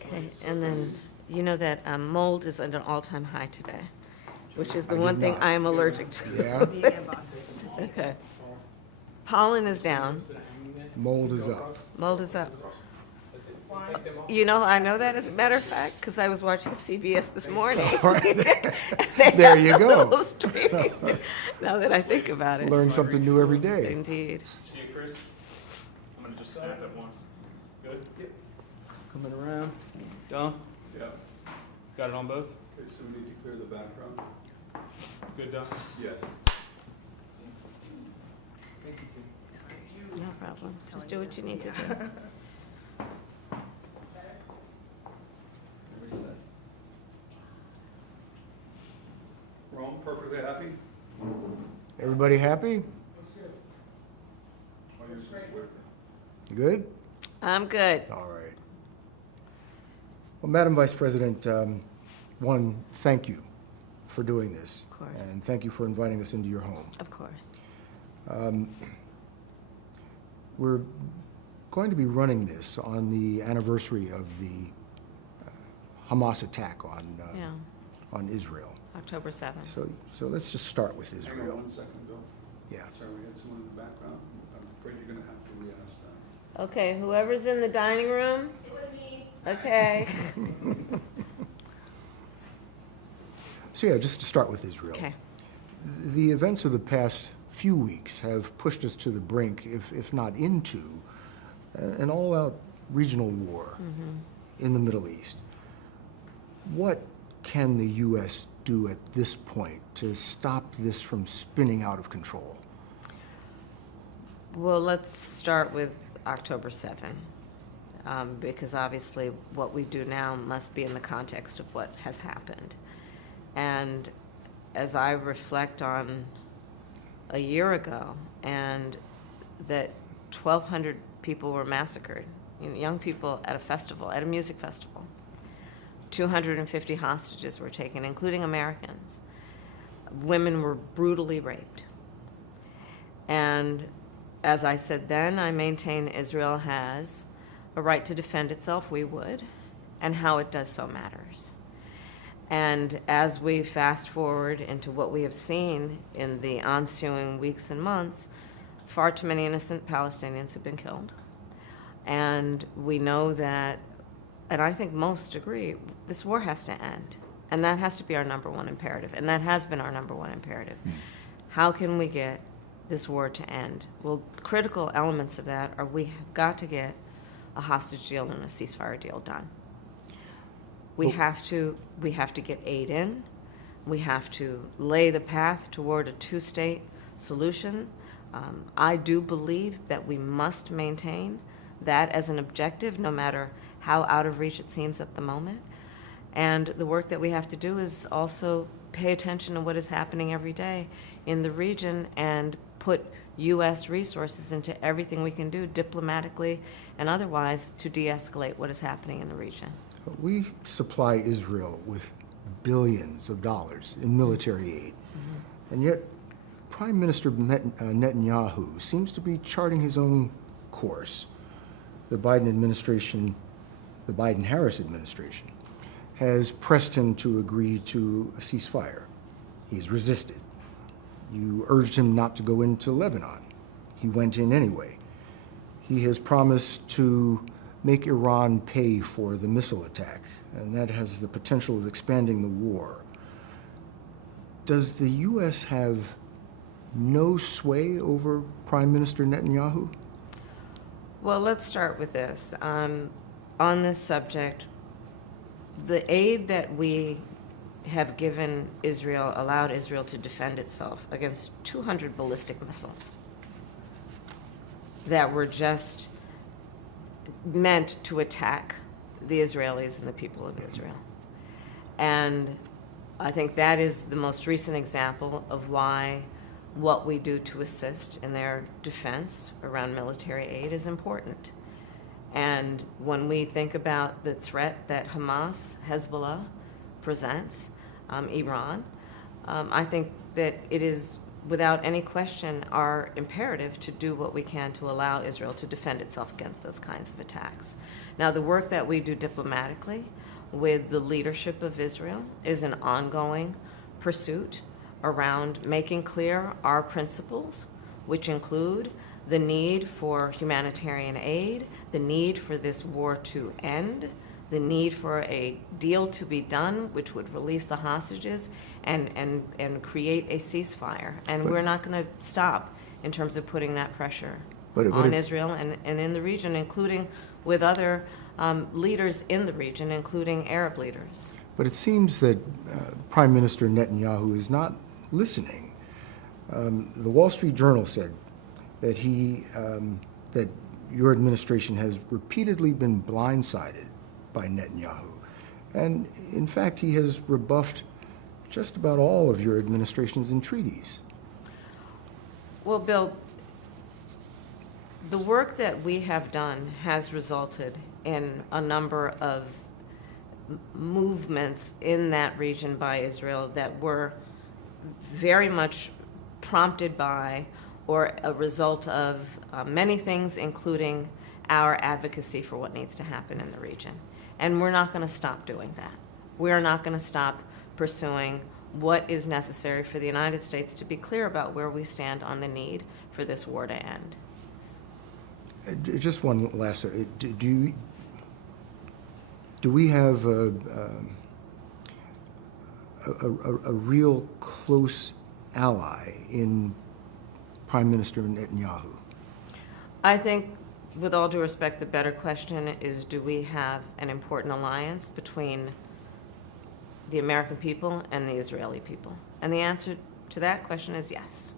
Okay, and then you know that mold is at an all-time high today, which is the I one did thing not. I am allergic to. Yeah, Okay. Pollen is down, mold is up. mold is up. You know, I know that as a matter of fact, because I was watching CBS this morning. They There have you the go. little streaming, now that I think about it. Learn something new every day. Indeed. See you, Chris? I'm gonna just snap it once. Good? Yep. Coming around. Done? Yeah. Got it on both? Okay, so we need to clear the background? Good, done? Yes. No problem. Just do what you need to do. We're all perfectly happy? Everybody happy? Oh, you're supposed to work. You good? I'm good. All right. Well, Madam Vice President, one, thank you for doing this. Of course. And thank you for inviting us into your home. Of course. We're going to be running this on the anniversary of the Hamas attack Yeah, on Israel. October 7th. So let's just start with Hang on Israel. 1 second, Bill. Yeah. Sorry, we had someone in the background. I'm afraid you're gonna have to re-ask that. Okay, whoever's in the dining room? It was me. Okay. So yeah, just to start with Israel. Okay. The events of the past few weeks have pushed us to the brink, if not into, an all-out regional war in the Middle East. What can the U.S. do at this point to stop this from spinning out of control? Well, let's start with October 7th, because obviously what we do now must be in the context of what has happened. And as I reflect on a year ago, and that 1,200 people were massacred, young people at a festival, at a music festival. 250 hostages were taken, including Americans. Women were brutally raped. And as I said then, I maintain Israel has a right to defend itself, we would, and how it does so matters. And as we fast forward into what we have seen in the ensuing weeks and months, far too many innocent Palestinians have been killed. And we know that, and I think most agree, this war has to end. And that has to be our number one imperative. And that has been our number one imperative. How can we get this war to end? Well, critical elements of that are we have got to get a hostage deal and a ceasefire deal done. We have to get aid in. We have to lay the path toward a two-state solution. I do believe that we must maintain that as an objective, no matter how out of reach it seems at the moment. And the work that we have to do is also pay attention to what is happening every day in the region and put U.S. resources into everything we can do diplomatically and otherwise to de-escalate what is happening in the region. We supply Israel with billions of dollars in military aid. And yet, Prime Minister Netanyahu seems to be charting his own course. The Biden administration, the Biden-Harris administration, has pressed him to agree to a ceasefire. He's resisted. You urged him not to go into Lebanon. He went in anyway. He has promised to make Iran pay for the missile attack, and that has the potential of expanding the war. Does the U.S. have no sway over Prime Minister Netanyahu? Well, let's start with this. On this subject, the aid that we have given Israel allowed Israel to defend itself against 200 ballistic missiles that were just meant to attack the Israelis and the people of Israel. And I think that is the most recent example of why what we do to assist in their defense around military aid is important. And when we think about the threat that Hamas, Hezbollah presents, Iran, I think that it is without any question, are imperative to do what we can to allow Israel to defend itself against those kinds of attacks. Now, the work that we do diplomatically with the leadership of Israel is an ongoing pursuit around making clear our principles, which include the need for humanitarian aid, the need for this war to end, the need for a deal to be done which would release the hostages and create a ceasefire. And we're not going to stop in terms of putting that pressure on Israel and in the region, including with other leaders in the region, including Arab leaders. But it seems that Prime Minister Netanyahu is not listening. The Wall Street Journal said that that your administration has repeatedly been blindsided by Netanyahu. And in fact, he has rebuffed just about all of your administration's entreaties. Well, Bill, the work that we have done has resulted in a number of movements in that region by Israel that were very much prompted by or a result of many things, including our advocacy for what needs to happen in the region. And we're not going to stop doing that. We're not going to stop pursuing what is necessary for the United States to be clear about where we stand on the need for this war to end. Just one last, do we have a real close ally in Prime Minister Netanyahu? I think, with all due respect, the better question is, do we have an important alliance between the American people and the Israeli people? And the answer to that question is yes.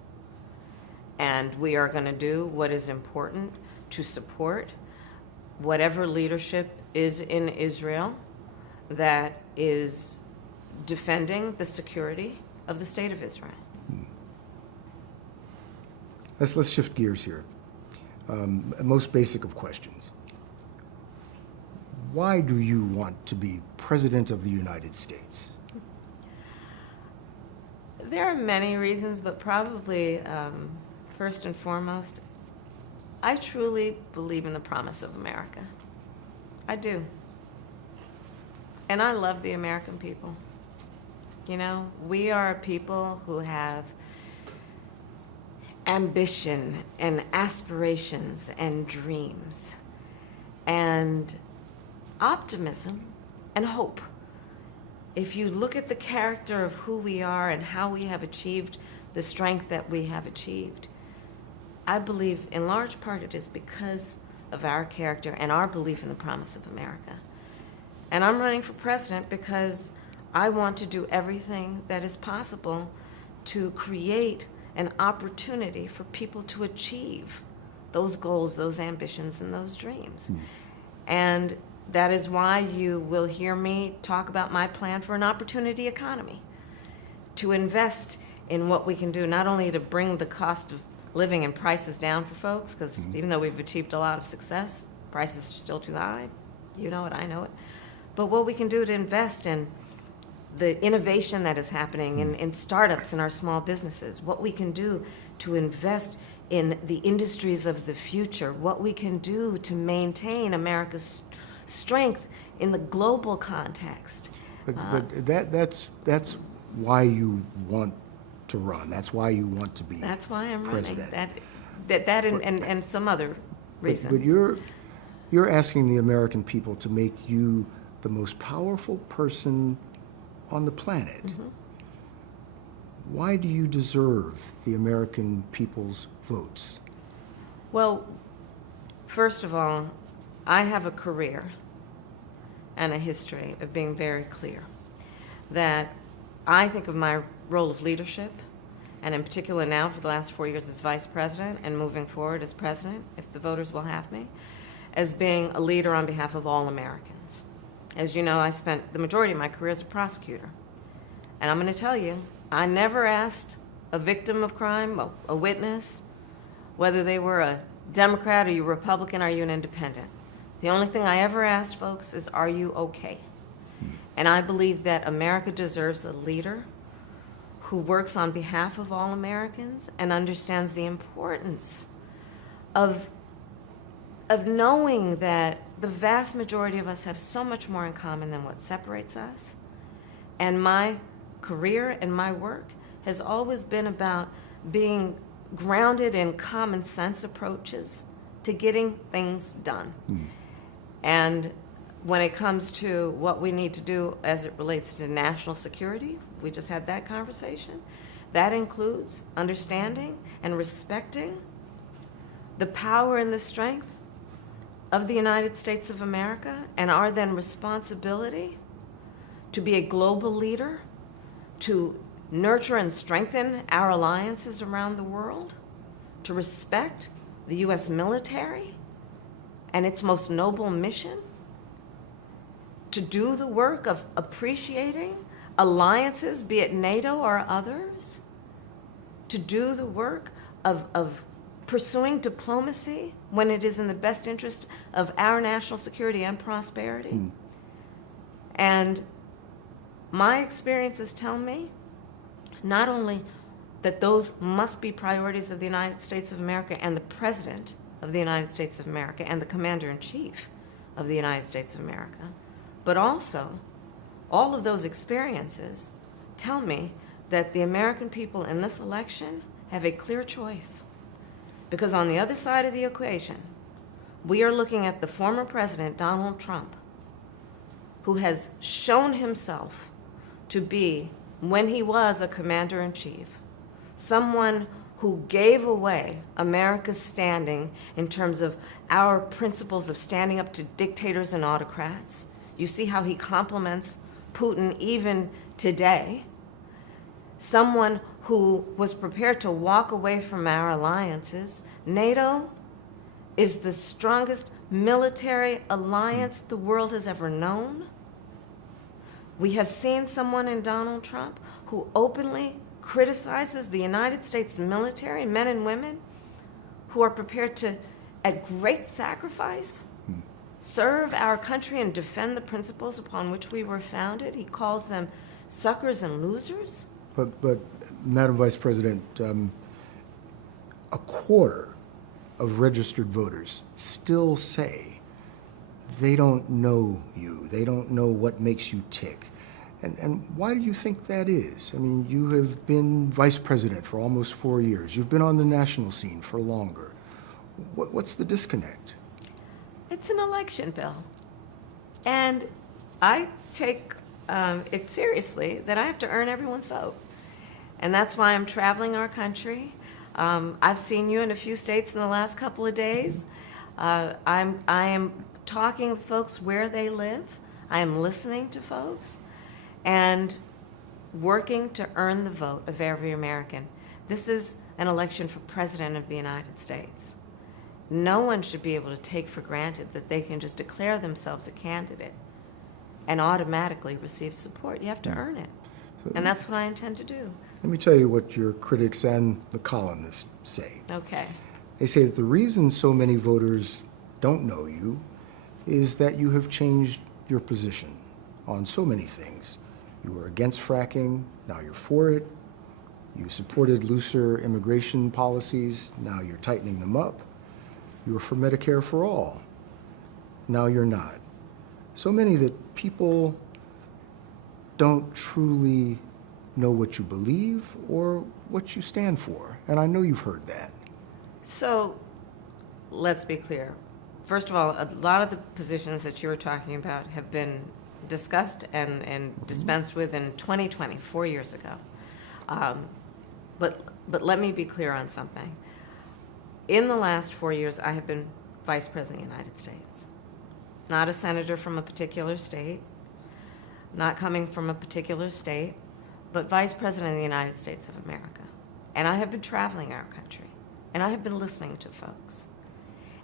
And we are going to do what is important to support whatever leadership is in Israel that is defending the security of the state of Israel. Let's shift gears here. Most basic of questions. Why do you want to be President of the United States? There are many reasons, but probably first and foremost, I truly believe in the promise of America. I do. And I love the American people. You know, we are a people who have ambition and aspirations and dreams and optimism and hope. If you look at the character of who we are and how we have achieved the strength that we have achieved, I believe in large part it is because of our character and our belief in the promise of America. And I'm running for president because I want to do everything that is possible to create an opportunity for people to achieve those goals, those ambitions, and those dreams. And that is why you will hear me talk about my plan for an opportunity economy, to invest in what we can do, not only to bring the cost of living and prices down for folks, because even though we've achieved a lot of success, prices are still too high. You know it, I know it. But what we can do to invest in the innovation that is happening in startups and our small businesses, what we can do to invest in the industries of the future, what we can do to maintain America's strength in the global context. But that's why you want to run. That's why you want to be That's why I'm president. running. That and some other reasons. But you're asking the American people to make you the most powerful person on the planet. Why do you deserve the American people's votes? Well, first of all, I have a career and a history of being very clear that I think of my role of leadership, and in particular now for the last 4 years as vice president and moving forward as president, if the voters will have me, as being a leader on behalf of all Americans. As you know, I spent the majority of my career as a prosecutor. And I'm going to tell you, I never asked a victim of crime, a witness, whether they were a Democrat, are you Republican, are you an independent. The only thing I ever asked folks is, are you okay? And I believe that America deserves a leader who works on behalf of all Americans and understands the importance of knowing that the vast majority of us have so much more in common than what separates us. And my career and my work has always been about being grounded in common sense approaches to getting things done. And when it comes to what we need to do as it relates to national security, we just had that conversation. That includes understanding and respecting the power and the strength of the United States of America and our then responsibility to be a global leader, to nurture and strengthen our alliances around the world, to respect the U.S. military and its most noble mission, to do the work of appreciating alliances, be it NATO or others, to do the work of pursuing diplomacy when it is in the best interest of our national security and prosperity. And my experiences tell me not only that those must be priorities of the United States of America and the President of the United States of America and the Commander-in-Chief of the United States of America, but also all of those experiences tell me that the American people in this election have a clear choice. Because on the other side of the equation, we are looking at the former President, Donald Trump, who has shown himself to be, when he was a commander-in-chief, someone who gave away America's standing in terms of our principles of standing up to dictators and autocrats. You see how he compliments Putin even today. Someone who was prepared to walk away from our alliances. NATO is the strongest military alliance the world has ever known. We have seen someone in Donald Trump who openly criticizes the United States military, men and women, who are prepared to, at great sacrifice, serve our country and defend the principles upon which we were founded. He calls them suckers and losers. But Madam Vice President, a quarter of registered voters still say they don't know you. They don't know what makes you tick. And why do you think that is? I mean, you have been vice president for almost 4 years. You've been on the national scene for longer. What's the disconnect? It's an election, Bill. And I take it seriously that I have to earn everyone's vote. And that's why I'm traveling our country. I've seen you in a few states in the last couple of days. I am talking with folks where they live. I am listening to folks and working to earn the vote of every American. This is an election for President of the United States. No one should be able to take for granted that they can just declare themselves a candidate and automatically receive support. You have to earn it. And that's what I intend to do. Let me tell you what your critics and the columnists say. Okay. They say that the reason so many voters don't know you is that you have changed your position on so many things. You were against fracking, now you're for it. You supported looser immigration policies, now you're tightening them up. You were for Medicare for all, now you're not. So many that people don't truly know what you believe or what you stand for. And I know you've heard that. So let's be clear. First of all, a lot of the positions that you were talking about have been discussed and dispensed with in 2020, 4 years ago. But let me be clear on something. In the last 4 years, I have been Vice President of the United States. Not a senator from a particular state, not coming from a particular state, but Vice President of the United States of America. And I have been traveling our country, and I have been listening to folks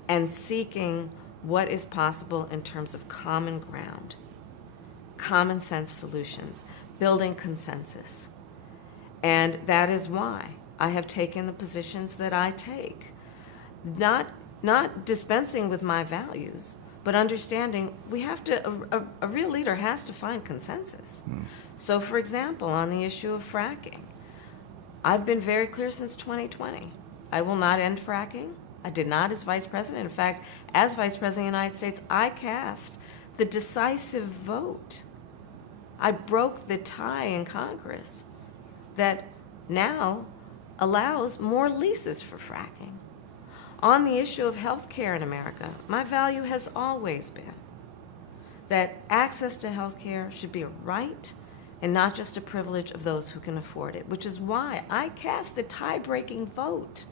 and seeking what is possible in terms of common ground, common sense solutions, building consensus. And that is why I have taken the positions that I take. Not dispensing with my values, but understanding we have to, a real leader has to find consensus. So for example, on the issue of fracking, I've been very clear since 2020. I will not end fracking. I did not as vice president. In fact, as vice president of the United States, I cast the decisive vote. I broke the tie in Congress that now allows more leases for fracking. On the issue of health care in America, my value has always been that access to health care should be a right and not just a privilege of those who can afford it, which is why I cast the tie-breaking vote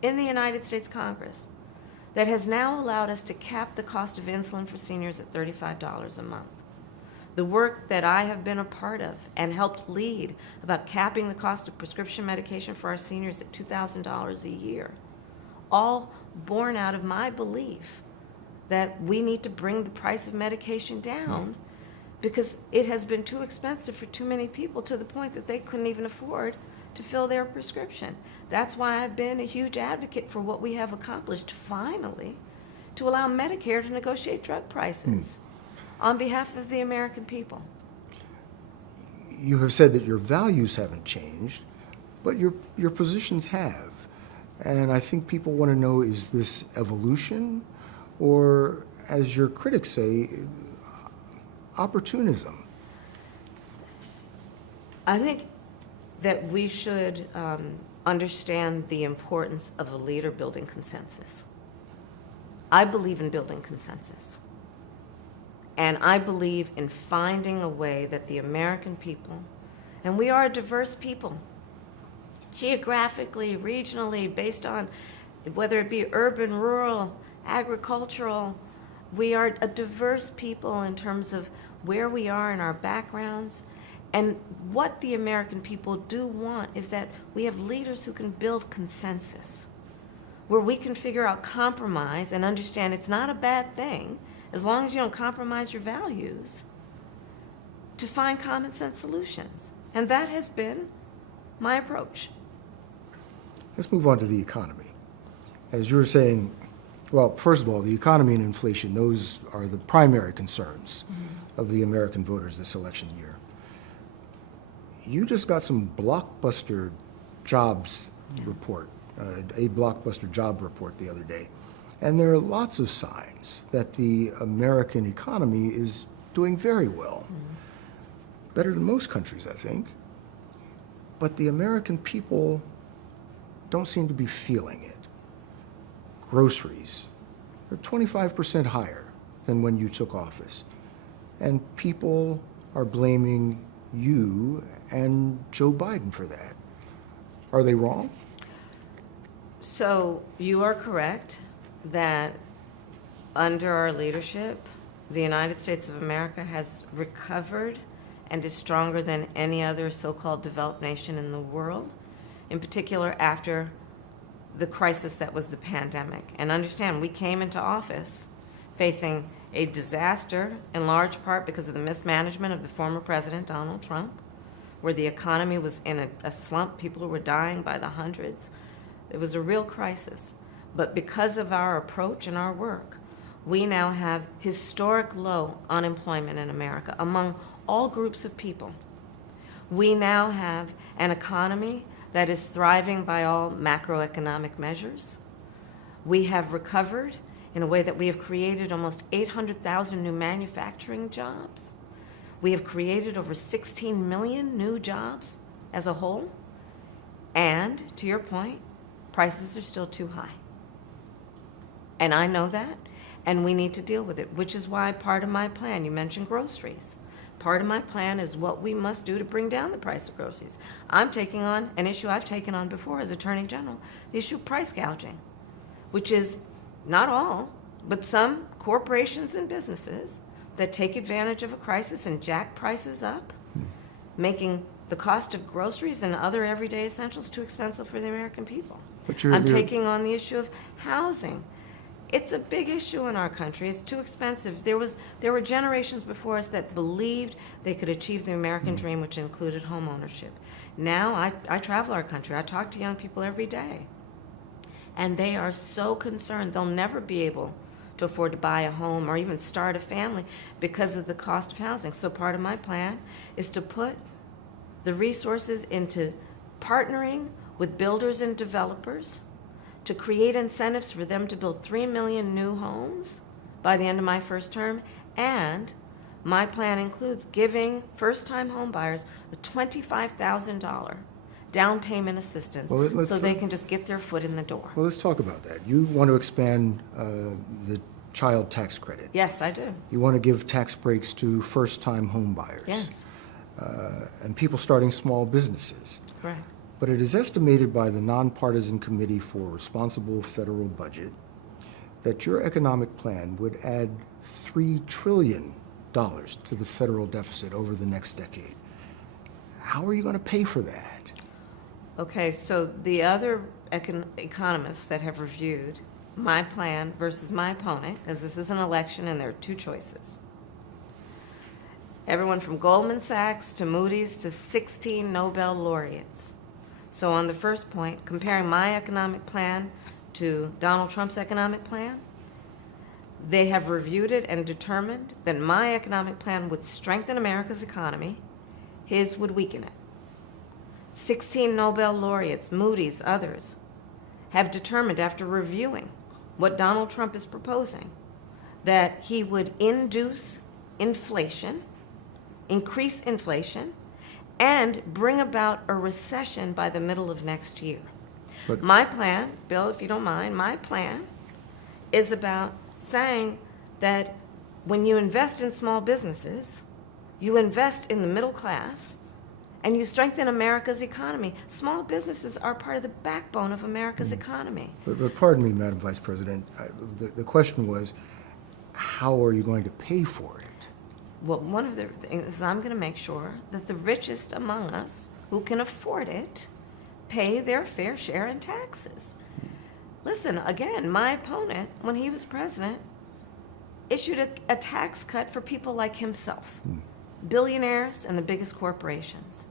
in the United States Congress that has now allowed us to cap the cost of insulin for seniors at $35 a month. The work that I have been a part of and helped lead about capping the cost of prescription medication for our seniors at $2,000 a year, all born out of my belief that we need to bring the price of medication down because it has been too expensive for too many people to the point that they couldn't even afford to fill their prescription. That's why I've been a huge advocate for what we have accomplished finally to allow Medicare to negotiate drug prices on behalf of the American people. You have said that your values haven't changed, but your positions have. And I think people want to know, is this evolution or, as your critics say, opportunism? I think that we should understand the importance of a leader building consensus. I believe in building consensus. And I believe in finding a way that the American people, and we are a diverse people, geographically, regionally, based on whether it be urban, rural, agricultural, we are a diverse people in terms of where we are in our backgrounds. And what the American people do want is that we have leaders who can build consensus, where we can figure out compromise and understand it's not a bad thing, as long as you don't compromise your values, to find common sense solutions. And that has been my approach. Let's move on to the economy. As you were saying, well, first of all, the economy and inflation, those are the primary concerns of the American voters this election year. You just got some blockbuster jobs report, a blockbuster job report the other day. And there are lots of signs that the American economy is doing very well. Better than most countries, I think. But the American people don't seem to be feeling it. Groceries are 25% higher than when you took office. And people are blaming you and Joe Biden for that. Are they wrong? So you are correct that under our leadership, the United States of America has recovered and is stronger than any other so-called developed nation in the world, in particular after the crisis that was the pandemic. And understand, we came into office facing a disaster in large part because of the mismanagement of the former president, Donald Trump, where the economy was in a slump. People were dying by the hundreds. It was a real crisis. But because of our approach and our work, we now have historic low unemployment in America among all groups of people. We now have an economy that is thriving by all macroeconomic measures. We have recovered in a way that we have created almost 800,000 new manufacturing jobs. We have created over 16 million new jobs as a whole. And, to your point, prices are still too high. And I know that, and we need to deal with it, which is why part of my plan, you mentioned groceries. Part of my plan is what we must do to bring down the price of groceries. I'm taking on an issue I've taken on before as Attorney General, the issue of price gouging, which is not all, but some corporations and businesses that take advantage of a crisis and jack prices up, making the cost of groceries and other everyday essentials too expensive for the American people. I'm taking on the issue of housing. It's a big issue in our country. It's too expensive. There were generations before us that believed they could achieve the American dream, which included home ownership. Now I travel our country. I talk to young people every day. And they are so concerned they'll never be able to afford to buy a home or even start a family because of the cost of housing. So part of my plan is to put the resources into partnering with builders and developers to create incentives for them to build 3 million new homes by the end of my first term. And my plan includes giving first-time home buyers a $25,000 down payment assistance so they can just get their foot in the door. Well, let's talk about that. You want to expand the child tax credit. Yes, I do. You want to give tax breaks to first-time home buyers. Yes, And people starting small businesses. correct. But it is estimated by the Nonpartisan Committee for Responsible Federal Budget that your economic plan would add $3 trillion to the federal deficit over the next decade. How are you going to pay for that? Okay, so the other economists that have reviewed my plan versus my opponent, because this is an election and there are two choices. Everyone from Goldman Sachs to Moody's to 16 Nobel laureates. So on the first point, comparing my economic plan to Donald Trump's economic plan, they have reviewed it and determined that my economic plan would strengthen America's economy, his would weaken it. 16 Nobel laureates, Moody's, others, have determined after reviewing what Donald Trump is proposing that he would induce inflation, increase inflation, and bring about a recession by the middle of next year. But My plan, Bill, if you don't mind, my plan is about saying that when you invest in small businesses, you invest in the middle class, and you strengthen America's economy. Small businesses are part of the backbone of America's economy. But pardon me, Madam Vice President, the question was, how are you going to pay for it? Well, one of the things is I'm going to make sure that the richest among us who can afford it pay their fair share in taxes. Listen, again, my opponent, when he was president, issued a tax cut for people like himself, billionaires and the biggest corporations.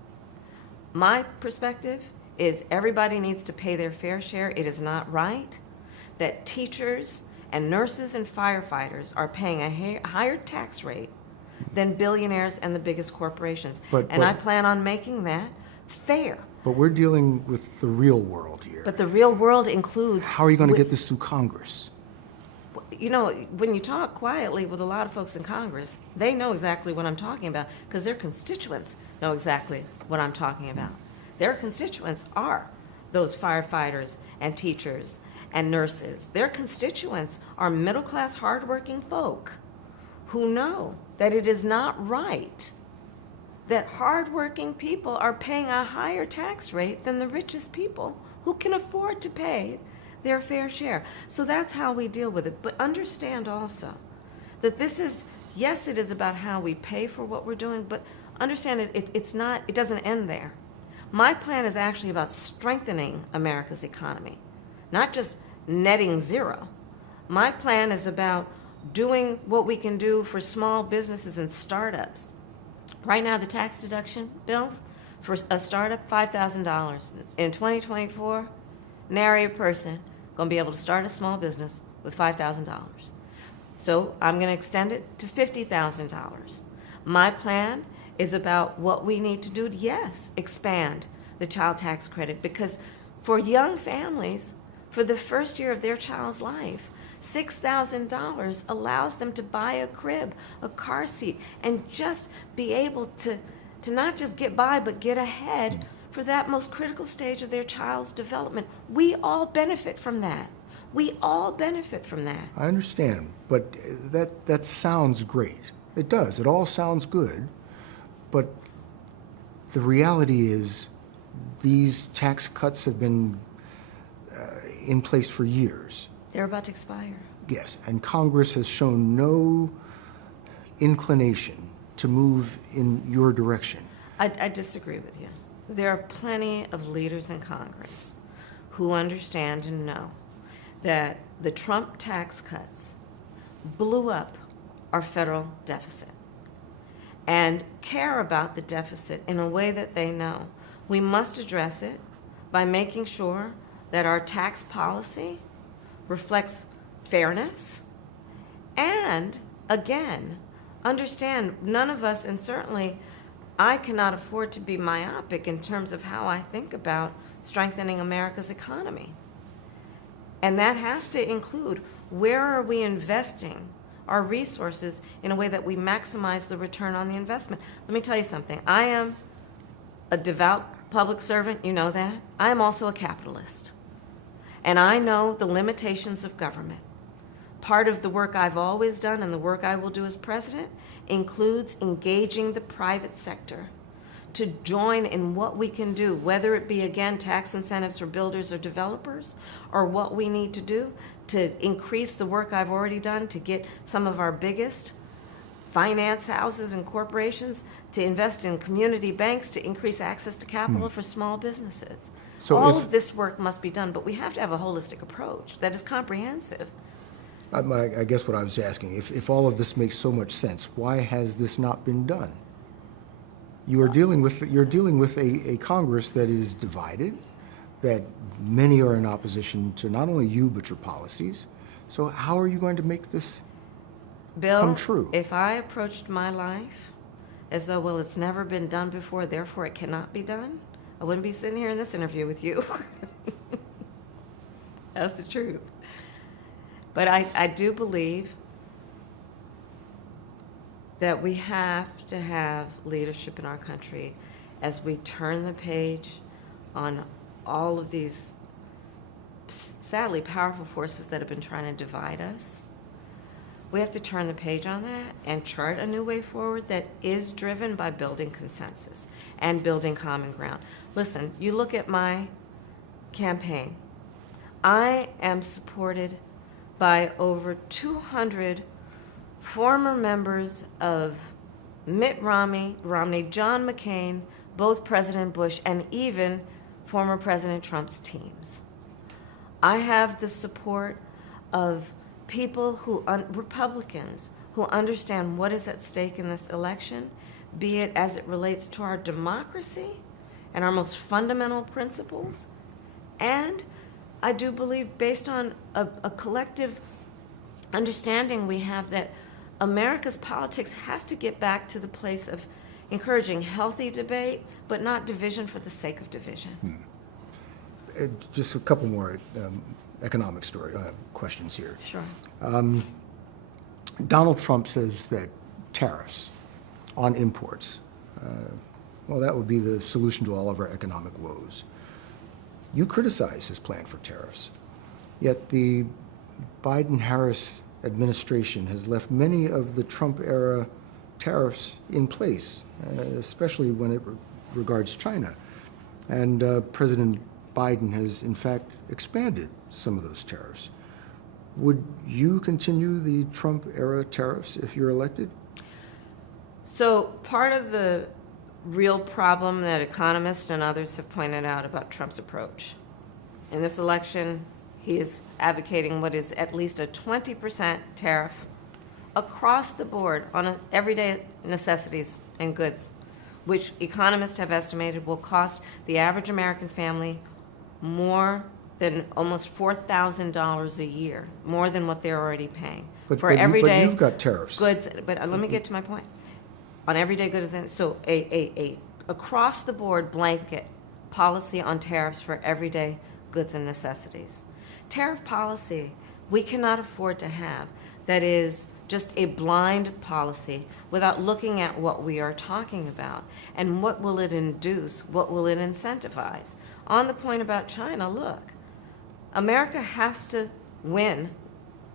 My perspective is everybody needs to pay their fair share. It is not right that teachers and nurses and firefighters are paying a higher tax rate than billionaires and the biggest corporations. And I plan on making that fair. But we're dealing with the real world here. But the real world includes... How are you going to get this through Congress? You know, when you talk quietly with a lot of folks in Congress, they know exactly what I'm talking about because their constituents know exactly what I'm talking about. Their constituents are those firefighters and teachers and nurses. Their constituents are middle-class, hardworking folk who know that it is not right that hardworking people are paying a higher tax rate than the richest people who can afford to pay their fair share. So that's how we deal with it. But understand also that this is, yes, it is about how we pay for what we're doing, but understand it doesn't end there. My plan is actually about strengthening America's economy, not just netting zero. My plan is about doing what we can do for small businesses and startups. Right now, the tax deduction, Bill, for a startup, $5,000. In 2024, nary a person going to be able to start a small business with $5,000. So I'm going to extend it to $50,000. My plan is about what we need to do to, yes, expand the child tax credit, because for young families, for the first year of their child's life, $6,000 allows them to buy a crib, a car seat, and just be able to not just get by, but get ahead for that most critical stage of their child's development. We all benefit from that. We all benefit from that. I understand, but that sounds great. It does. It all sounds good, but the reality is these tax cuts have been in place for years. They're about to expire. Yes, and Congress has shown no inclination to move in your direction. I disagree with you. There are plenty of leaders in Congress who understand and know that the Trump tax cuts blew up our federal deficit and care about the deficit in a way that they know. We must address it by making sure that our tax policy reflects fairness, and again, understand none of us, and certainly I cannot afford to be myopic in terms of how I think about strengthening America's economy. And that has to include, where are we investing our resources in a way that we maximize the return on the investment? Let me tell you something. I am a devout public servant, you know that. I am also a capitalist. And I know the limitations of government. Part of the work I've always done and the work I will do as president includes engaging the private sector to join in what we can do, whether it be, again, tax incentives for builders or developers, or what we need to do to increase the work I've already done to get some of our biggest finance houses and corporations to invest in community banks to increase access to capital for small businesses. So all if- of this work must be done, but we have to have a holistic approach that is comprehensive. I guess what I was asking, if all of this makes so much sense, why has this not been done? You're dealing with a Congress that is divided, that many are in opposition to not only you but your policies. So how are you going to make this Bill, come true? if I approached my life as though, well, it's never been done before, therefore it cannot be done, I wouldn't be sitting here in this interview with you. That's the truth. But I do believe that we have to have leadership in our country as we turn the page on all of these sadly powerful forces that have been trying to divide us. We have to turn the page on that and chart a new way forward that is driven by building consensus and building common ground. Listen, you look at my campaign. I am supported by over 200 former members of Mitt Romney, John McCain, both President Bush, and even former President Trump's teams. I have the support of people Republicans who understand what is at stake in this election, be it as it relates to our democracy and our most fundamental principles. And I do believe, based on a collective understanding we have, that America's politics has to get back to the place of encouraging healthy debate, but not division for the sake of division. Just a couple more economic questions here. Sure. Donald Trump says that tariffs on imports, well, that would be the solution to all of our economic woes. You criticize his plan for tariffs, yet the Biden-Harris administration has left many of the Trump-era tariffs in place, especially when it regards China. And President Biden has, in fact, expanded some of those tariffs. Would you continue the Trump-era tariffs if you're elected? So part of the real problem that economists and others have pointed out about Trump's approach. In this election, he is advocating what is at least a 20% tariff across the board on everyday necessities and goods, which economists have estimated will cost the average American family more than almost $4,000 a year, more than what they're already paying. But everyday you've got tariffs. goods. But let me get to my point. On everyday goods, so a across the board blanket policy on tariffs for everyday goods and necessities. Tariff policy we cannot afford to have that is just a blind policy without looking at what we are talking about and what will it induce, what will it incentivize. On the point about China, look, America has to win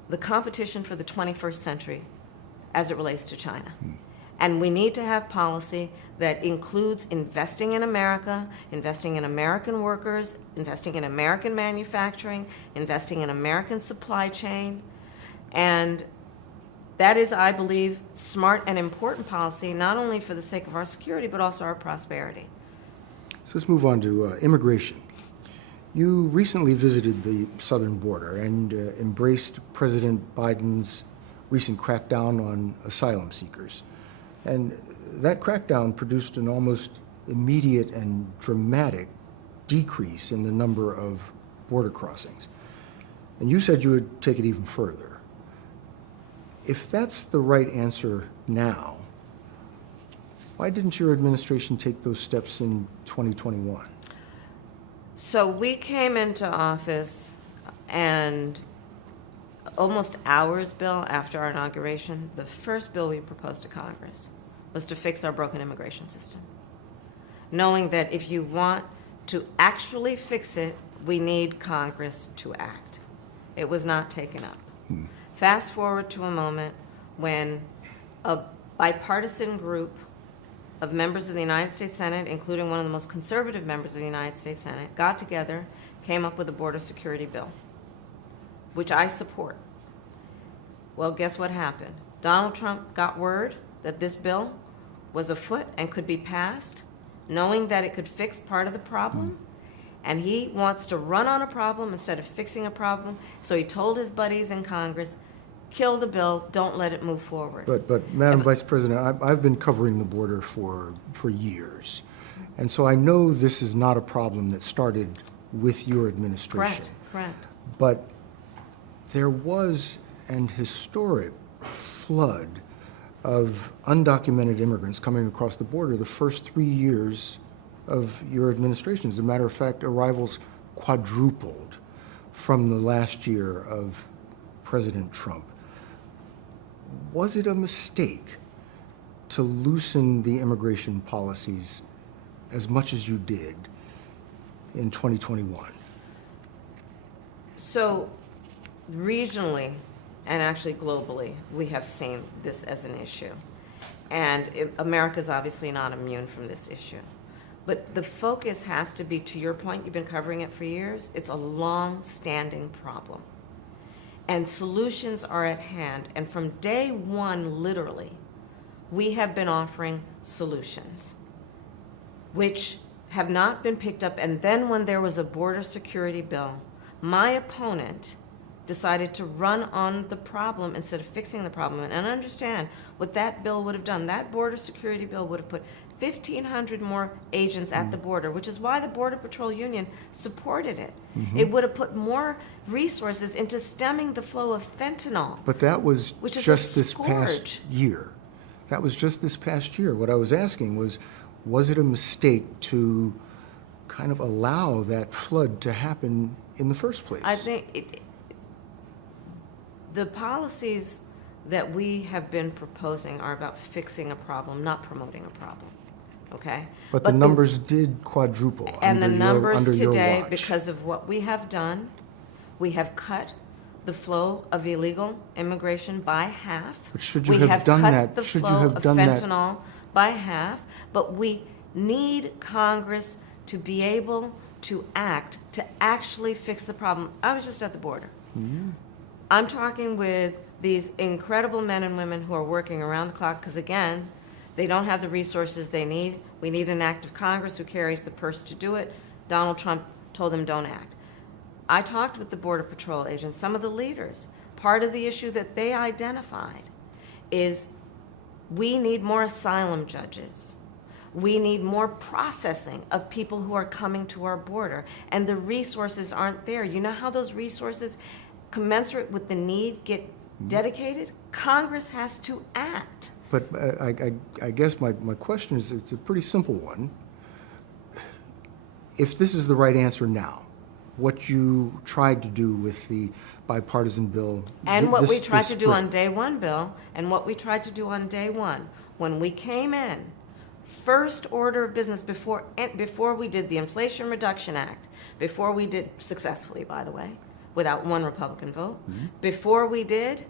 the competition for the 21st century as it relates to China. And we need to have policy that includes investing in America, investing in American workers, investing in American manufacturing, investing in American supply chain. And that is, I believe, smart and important policy, not only for the sake of our security, but also our prosperity. So let's move on to immigration. You recently visited the southern border and embraced President Biden's recent crackdown on asylum seekers. And that crackdown produced an almost immediate and dramatic decrease in the number of border crossings. And you said you would take it even further. If that's the right answer now, Why didn't your administration take those steps in 2021? So we came into office, and almost hours, Bill, after our inauguration, the first bill we proposed to Congress was to fix our broken immigration system, knowing that if you want to actually fix it, we need Congress to act. It was not taken up. Fast forward to a moment when a bipartisan group of members of the United States Senate, including one of the most conservative members of the United States Senate, got together, came up with a border security bill, which I support. Well, guess what happened? Donald Trump got word that this bill was afoot and could be passed, knowing that it could fix part of the problem, and he wants to run on a problem instead of fixing a problem, so he told his buddies in Congress, kill the bill, don't let it move forward. But Madam Vice President, I've been covering the border for years, and so I know this is not a problem that started with your administration. Correct. But there was an historic flood of undocumented immigrants coming across the border the first 3 years of your administration. As a matter of fact, arrivals quadrupled from the last year of President Trump. Was it a mistake to loosen the immigration policies as much as you did in 2021? So regionally, and actually globally, we have seen this as an issue. And America's obviously not immune from this issue. But the focus has to be, to your point, you've been covering it for years, it's a long-standing problem. And solutions are at hand. And from day one, literally, we have been offering solutions, which have not been picked up. And then when there was a border security bill, my opponent decided to run on the problem instead of fixing the problem. And understand what that bill would have done. That border security bill would have put 1,500 more agents at the border, which is why the Border Patrol Union supported it. It would have put more resources into stemming the flow of fentanyl. But that was which is just a this past scourge. year. That was just this past year. What I was asking was it a mistake to kind of allow that flood to happen in the first place? I think the policies that we have been proposing are about fixing a problem, not promoting a problem. Okay? But the numbers did quadruple And the under numbers your today, watch. because of what we have done, we have cut the flow of illegal immigration by half. But should you have done that? We Should have you cut have the done flow that? of fentanyl by half, but we need Congress to be able to act, to actually fix the problem. I was just at the border. I'm talking with these incredible men and women who are working around the clock, because again, they don't have the resources they need. We need an act of Congress who carries the purse to do it. Donald Trump told them don't act. I talked with the Border Patrol agents, some of the leaders. Part of the issue that they identified is we need more asylum judges. We need more processing of people who are coming to our border, and the resources aren't there. You know how those resources commensurate with the need get dedicated? Congress has to act. But I guess my question is, it's a pretty simple one. If this is the right answer now, what you tried to do with the bipartisan bill And what we this tried to do on spring. day one, Bill, and what we tried to do on day one, when we came in, first order of business before we did the Inflation Reduction Act, before we did, successfully, by the way, without one Republican vote, before we did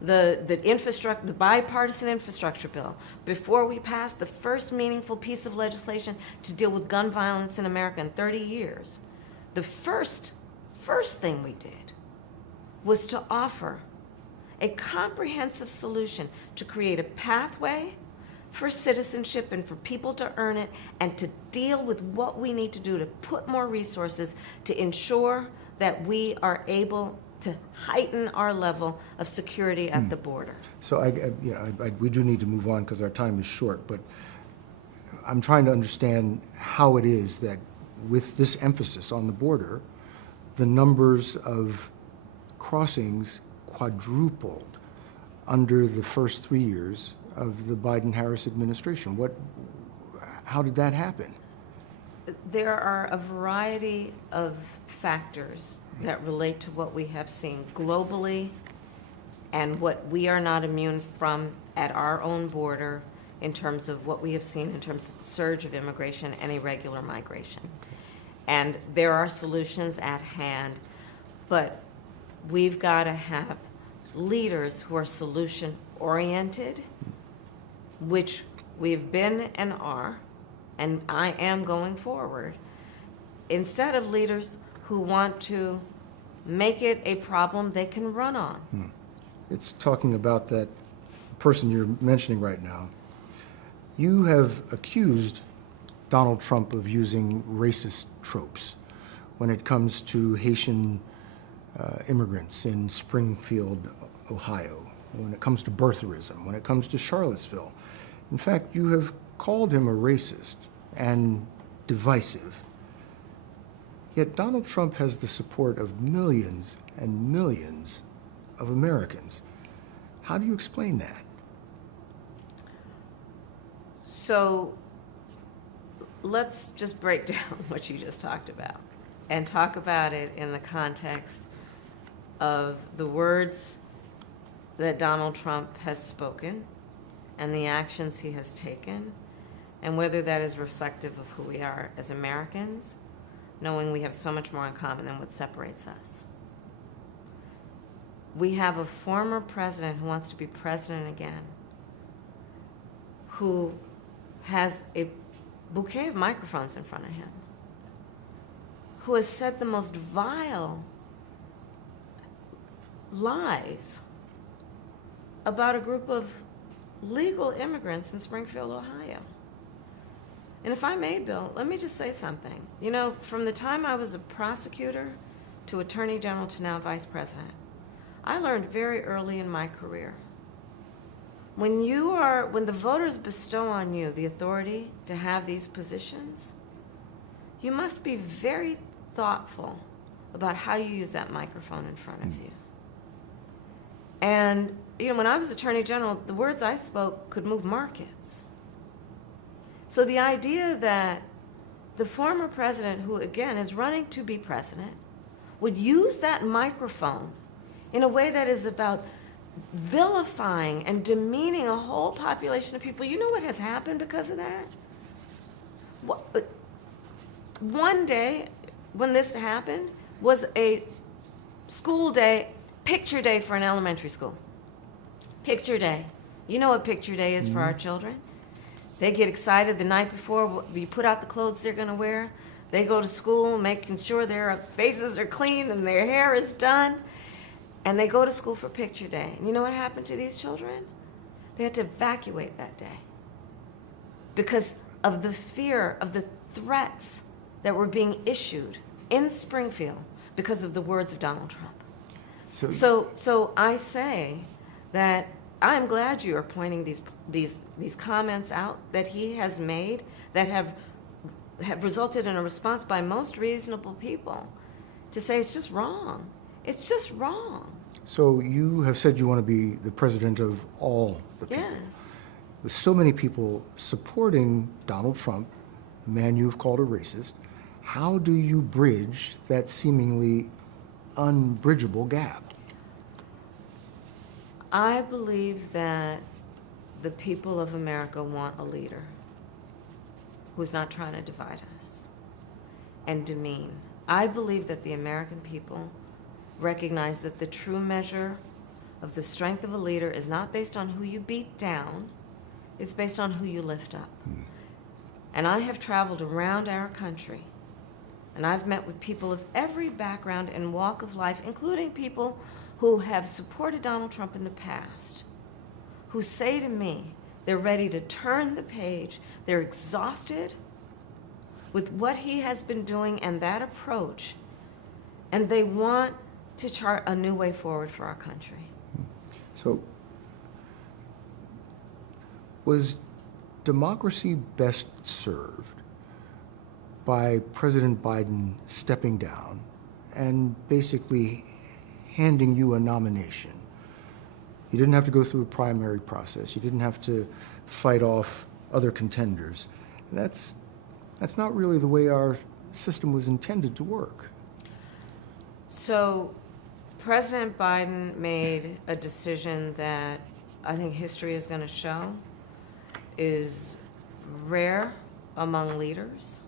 the bipartisan infrastructure bill, before we passed the first meaningful piece of legislation to deal with gun violence in America in 30 years, the first thing we did was to offer a comprehensive solution to create a pathway for citizenship and for people to earn it, and to deal with what we need to do to put more resources to ensure that we are able to heighten our level of security at the border. So we do need to move on because our time is short, but I'm trying to understand how it is that with this emphasis on the border, the numbers of crossings quadrupled under the first 3 years of the Biden-Harris administration. How did that happen? There are a variety of factors that relate to what we have seen globally and what we are not immune from at our own border in terms of what we have seen in terms of surge of immigration and irregular migration. And there are solutions at hand, but we've got to have leaders who are solution-oriented, which we've been and are, and I am going forward, instead of leaders who want to make it a problem they can run on. It's talking about that person you're mentioning right now. You have accused Donald Trump of using racist tropes when it comes to Haitian immigrants in Springfield, Ohio, when it comes to birtherism, when it comes to Charlottesville. In fact, you have called him a racist and divisive. Yet Donald Trump has the support of millions and millions of Americans. How do you explain that? So let's just break down what you just talked about and talk about it in the context of the words that Donald Trump has spoken and the actions he has taken, and whether that is reflective of who we are as Americans, knowing we have so much more in common than what separates us. We have a former president who wants to be president again, who has a bouquet of microphones in front of him, who has said the most vile lies about a group of legal immigrants in Springfield, Ohio. And if I may, Bill, let me just say something. You know, from the time I was a prosecutor to attorney general to now vice president, I learned very early in my career, when the voters bestow on you the authority to have these positions, you must be very thoughtful about how you use that microphone in front of you. And, you know, when I was attorney general, the words I spoke could move markets. So the idea that the former president, who again is running to be president, would use that microphone in a way that is about vilifying and demeaning a whole population of people. You know what has happened because of that? One day when this happened was a school day, picture day for an elementary school. Picture day. You know what picture day is for our children? They get excited the night before. We put out the clothes they're going to wear. They go to school making sure their faces are clean and their hair is done. And they go to school for picture day. And you know what happened to these children? They had to evacuate that day because of the fear of the threats that were being issued in Springfield because of the words of Donald Trump. So I say that I'm glad you are pointing these comments out that he has made that have resulted in a response by most reasonable people to say it's just wrong. It's just wrong. So you have said you want to be the president of all the people. Yes. With so many people supporting Donald Trump, a man you have called a racist, how do you bridge that seemingly unbridgeable gap? I believe that the people of America want a leader who's not trying to divide us and demean. I believe that the American people recognize that the true measure of the strength of a leader is not based on who you beat down, it's based on who you lift up. And I have traveled around our country, and I've met with people of every background and walk of life, including people who have supported Donald Trump in the past, who say to me they're ready to turn the page, they're exhausted with what he has been doing and that approach, and they want to chart a new way forward for our country. So, was democracy best served by President Biden stepping down and basically handing you a nomination You didn't have to go through a primary process. You didn't have to fight off other contenders. That's not really the way our system was intended to work. So President Biden made a decision that I think history is going to show is rare among leaders,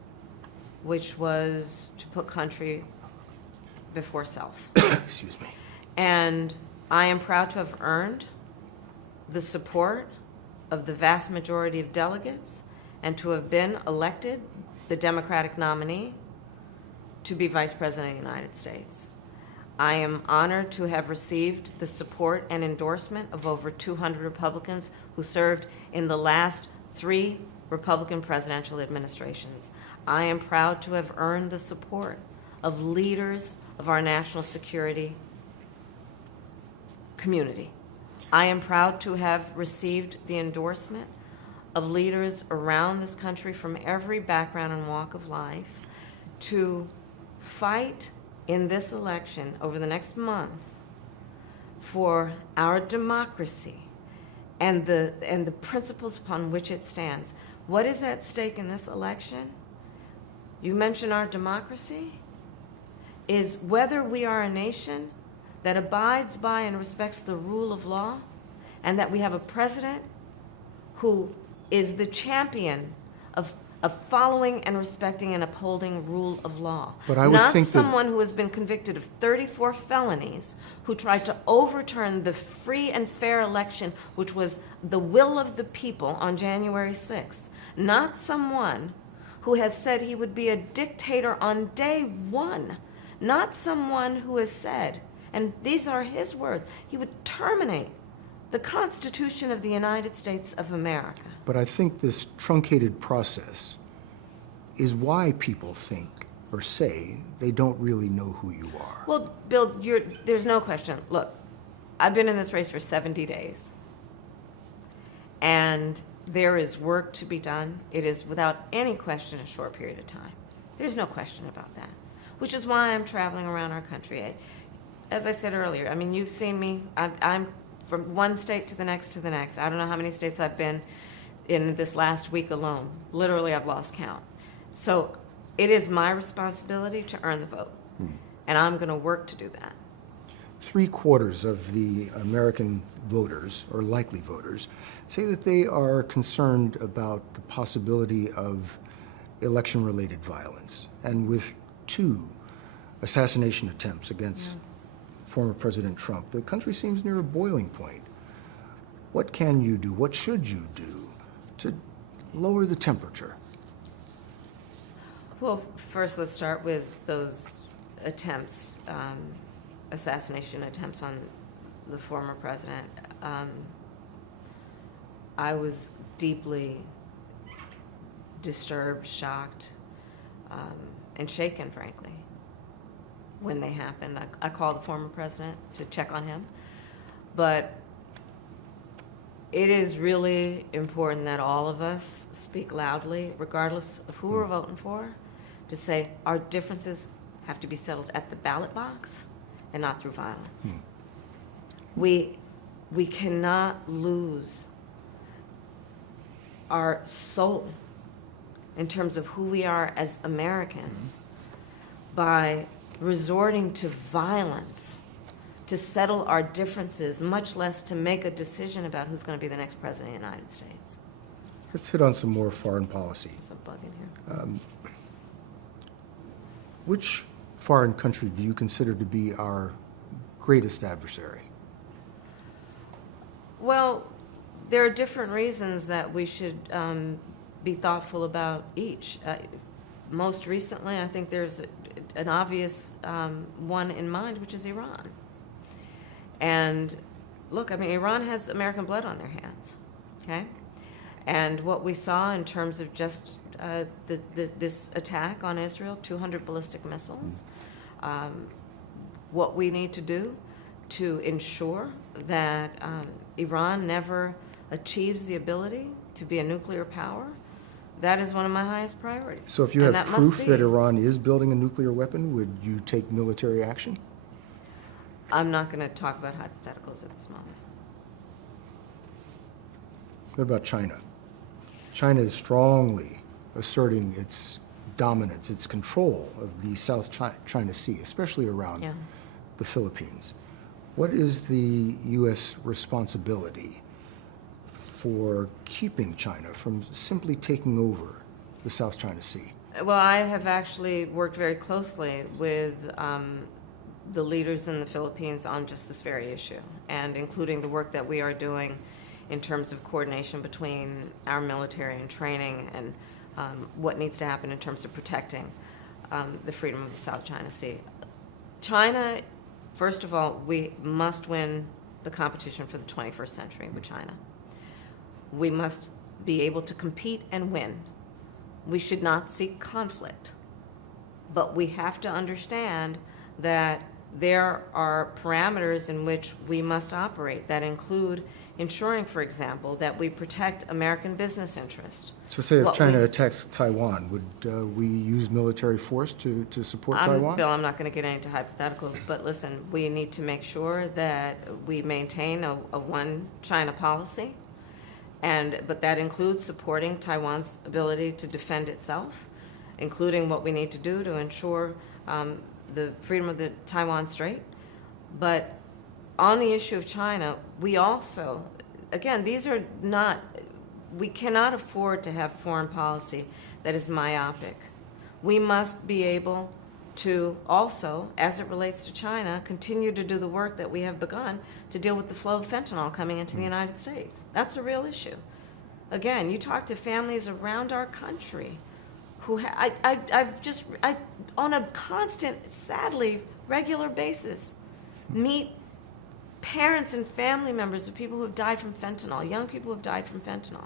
which was to put country before self. Excuse me. And I am proud to have earned the support of the vast majority of delegates and to have been elected the Democratic nominee to be Vice President of the United States. I am honored to have received the support and endorsement of over 200 Republicans who served in the last 3 Republican presidential administrations. I am proud to have earned the support of leaders of our national security community. I am proud to have received the endorsement of leaders around this country from every background and walk of life to fight in this election over the next month for our democracy and the principles upon which it stands. What is at stake in this election? You mentioned our democracy, is whether we are a nation that abides by and respects the rule of law, and that we have a president who is the champion of following and respecting and upholding rule of law. But I would Not think that- someone who has been convicted of 34 felonies, who tried to overturn the free and fair election, which was the will of the people on January 6th. Not someone who has said he would be a dictator on day one. Not someone who has said, and these are his words, he would terminate the Constitution of the United States of America. But I think this truncated process is why people think or say they don't really know who you are. Well, Bill, there's no question. Look, I've been in this race for 70 days. And there is work to be done. It is, without any question, a short period of time. There's no question about that, which is why I'm traveling around our country. As I said earlier, I mean, you've seen me. I'm from one state to the next to the next. I don't know how many states I've been in this last week alone. Literally, I've lost count. So it is my responsibility to earn the vote. And I'm going to work to do that. 3/4 of the American voters, or likely voters, say that they are concerned about the possibility of election-related violence. And with 2 assassination attempts against former President Trump, the country seems near a boiling point. What can you do? What should you do to lower the temperature? Well, first, let's start with those attempts, assassination attempts on the former president. I was deeply disturbed, shocked, and shaken, frankly, when they happened. I called the former president to check on him. But it is really important that all of us speak loudly, regardless of who we're voting for, to say our differences have to be settled at the ballot box and not through violence. We cannot lose our soul in terms of who we are as Americans by resorting to violence to settle our differences, much less to make a decision about who's going to be the next president of the United States. Let's hit on some more foreign policy. There's a bug in here. Which foreign country do you consider to be our greatest adversary? Well, there are different reasons that we should be thoughtful about each. Most recently, I think there's an obvious one in mind, which is Iran. And look, I mean, Iran has American blood on their hands, okay? And what we saw in terms of just this attack on Israel, 200 ballistic missiles, what we need to do to ensure that Iran never achieves the ability to be a nuclear power, that is one of my highest priorities. So if you And have that must proof be. that Iran is building a nuclear weapon, would you take military action? I'm not going to talk about hypotheticals at this moment. What about China? China is strongly asserting its dominance, its control of the South China Sea, especially around Yeah. the Philippines. What is the U.S. responsibility for keeping China from simply taking over the South China Sea? Well, I have actually worked very closely with the leaders in the Philippines on just this very issue, and including the work that we are doing in terms of coordination between our military and training, and what needs to happen in terms of protecting the freedom of the South China Sea. China, first of all, we must win the competition for the 21st century with China. We must be able to compete and win. We should not seek conflict. But we have to understand that there are parameters in which we must operate that include ensuring, for example, that we protect American business interests. So say if What China we- attacks Taiwan, would we use military force to support Taiwan? Bill, I'm not going to get into hypotheticals, but listen, we need to make sure that we maintain a one China policy, but that includes supporting Taiwan's ability to defend itself, including what we need to do to ensure the freedom of the Taiwan Strait. But on the issue of China, we also, again, we cannot afford to have foreign policy that is myopic. We must be able to also, as it relates to China, continue to do the work that we have begun to deal with the flow of fentanyl coming into the United States. That's a real issue. Again, you talk to families around our country who on a constant, sadly, regular basis, meet parents and family members of people who have died from fentanyl, young people who have died from fentanyl.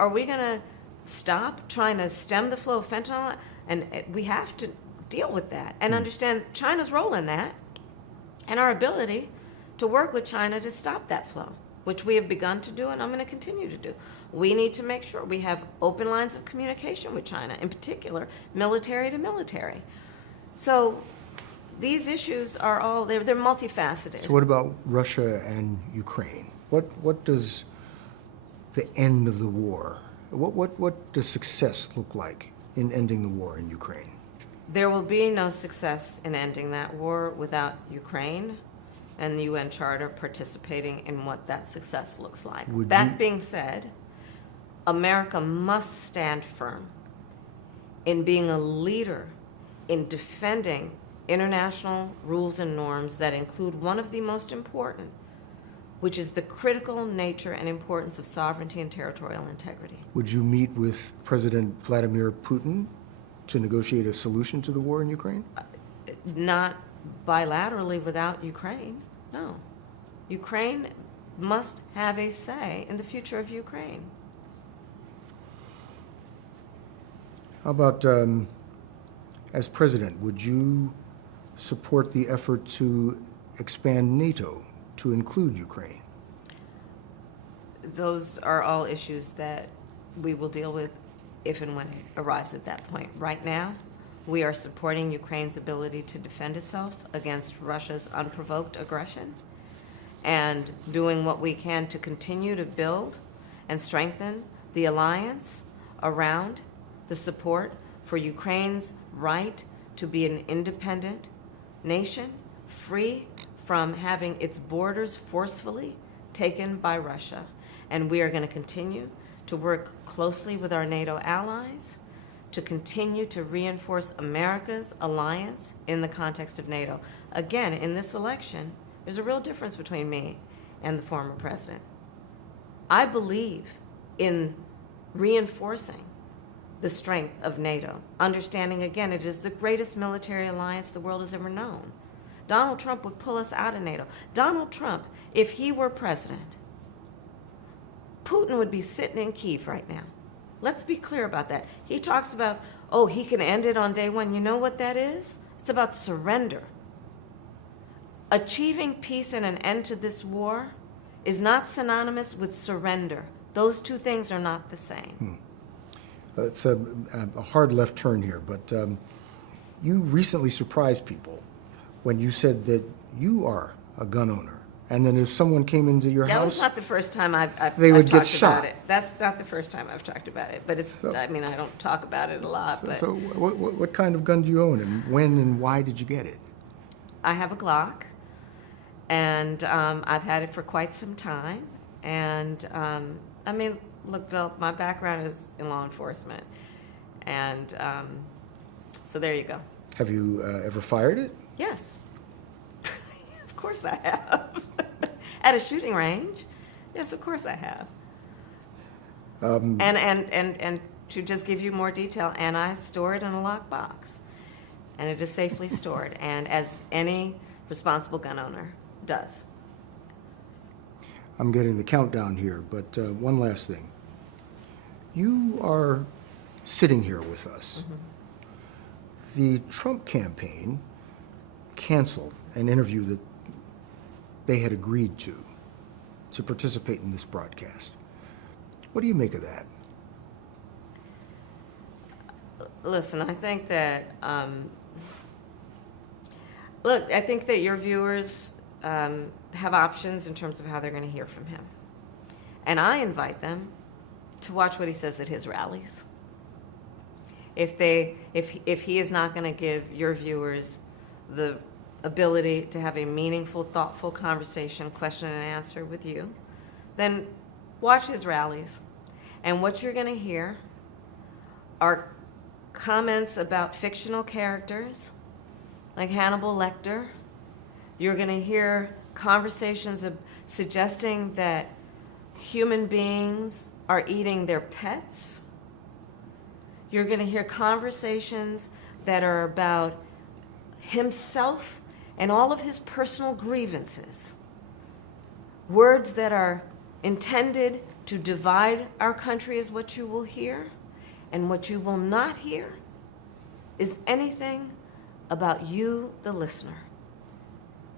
Are we going to stop trying to stem the flow of fentanyl? And we have to deal with that and understand China's role in that and our ability to work with China to stop that flow, which we have begun to do and I'm going to continue to do. We need to make sure we have open lines of communication with China, in particular, military to military. So these issues are all, they're multifaceted. So what about Russia and Ukraine? What does the end of the war, what does success look like in ending the war in Ukraine? There will be no success in ending that war without Ukraine and the UN Charter participating in what that success looks like. That being said, America must stand firm in being a leader in defending international rules and norms that include one of the most important, which is the critical nature and importance of sovereignty and territorial integrity. Would you meet with President Vladimir Putin to negotiate a solution to the war in Ukraine? Not bilaterally without Ukraine, no. Ukraine must have a say in the future of Ukraine. How about, as president, would you support the effort to expand NATO to include Ukraine? Those are all issues that we will deal with if and when it arrives at that point. Right now, we are supporting Ukraine's ability to defend itself against Russia's unprovoked aggression and doing what we can to continue to build and strengthen the alliance around the support for Ukraine's right to be an independent nation, free from having its borders forcefully taken by Russia. And we are going to continue to work closely with our NATO allies to continue to reinforce America's alliance in the context of NATO. Again, in this election, there's a real difference between me and the former president. I believe in reinforcing the strength of NATO, understanding, again, it is the greatest military alliance the world has ever known. Donald Trump would pull us out of NATO. Donald Trump, if he were president, Putin would be sitting in Kyiv right now. Let's be clear about that. He talks about, oh, he can end it on day one. You know what that is? It's about surrender. Achieving peace and an end to this war is not synonymous with surrender. Those two things are not the same. It's a hard left turn here, but you recently surprised people when you said that you are a gun owner And then if someone came into your That was house, not the first time They would get talked shot. about it. That's not the first time I've talked about it, but it's, So- I mean, I don't talk about it a lot, but so what kind of gun do you own, and when and why did you get it? I have a Glock, and I've had it for quite some time. And I mean, look, Bill, my background is in law enforcement, and so there you go. Have you ever fired it? Yes, of course I have. At a shooting range, yes, of course I have. And to just give you more detail, and I store it in a locked box, and it is safely stored, and as any responsible gun owner does. I'm getting the countdown here, but one last thing. You are sitting here with us. The Trump campaign canceled an interview that they had agreed to participate in this broadcast. What do you make of that? Listen, I think that, look, I think that your viewers have options in terms of how they're going to hear from him. And I invite them to watch what he says at his rallies. If he is not going to give your viewers the ability to have a meaningful, thoughtful conversation, question and answer with you, then watch his rallies. And what you're going to hear are comments about fictional characters like Hannibal Lecter. You're going to hear conversations suggesting that human beings are eating their pets. You're going to hear conversations that are about himself and all of his personal grievances. Words that are intended to divide our country is what you will hear, and what you will not hear is anything about you, the listener.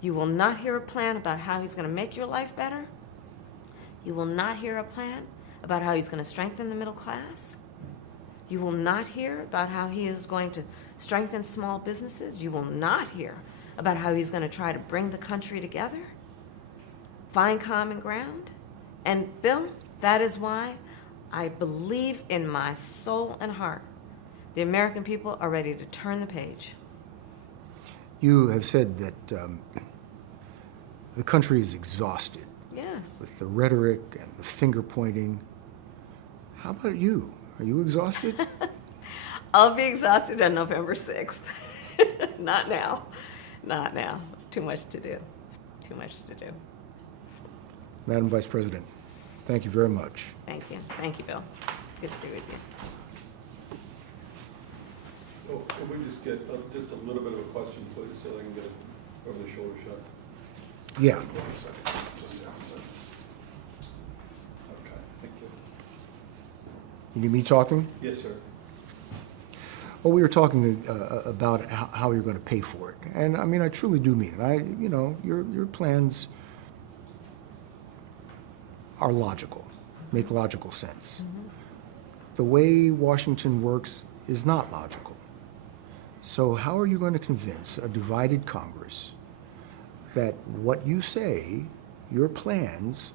You will not hear a plan about how he's going to make your life better. You will not hear a plan about how he's going to strengthen the middle class. You will not hear about how he is going to strengthen small businesses. You will not hear about how he's going to try to bring the country together, find common ground. And Bill, that is why I believe in my soul and heart the American people are ready to turn the page. You have said that the country is exhausted Yes. with the rhetoric and the finger pointing. How about you? Are you exhausted? I'll be exhausted on November 6th. Not now. Not now. Too much to do. Too much to do. Madam Vice President, thank you very much. Thank you. Thank you, Bill. Good to be with you. Oh, can we just get just a little bit of a question, please, so I can get it over the shoulder shot? Yeah. 1 second, just a second. Okay, thank you. You need me talking? Yes, sir. Well, we were talking about how you're going to pay for it. And I mean, I truly do mean it. Your plans are logical, make logical sense. The way Washington works is not logical. So how are you going to convince a divided Congress that what you say, your plans,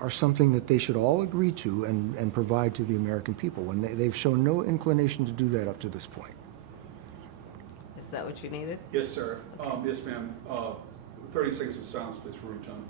are something that they should all agree to and provide to the American people when they've shown no inclination to do that up to this point? Is that what you needed? Yes, sir. Yes, ma'am. 30 seconds of silence, please, for Room Tone.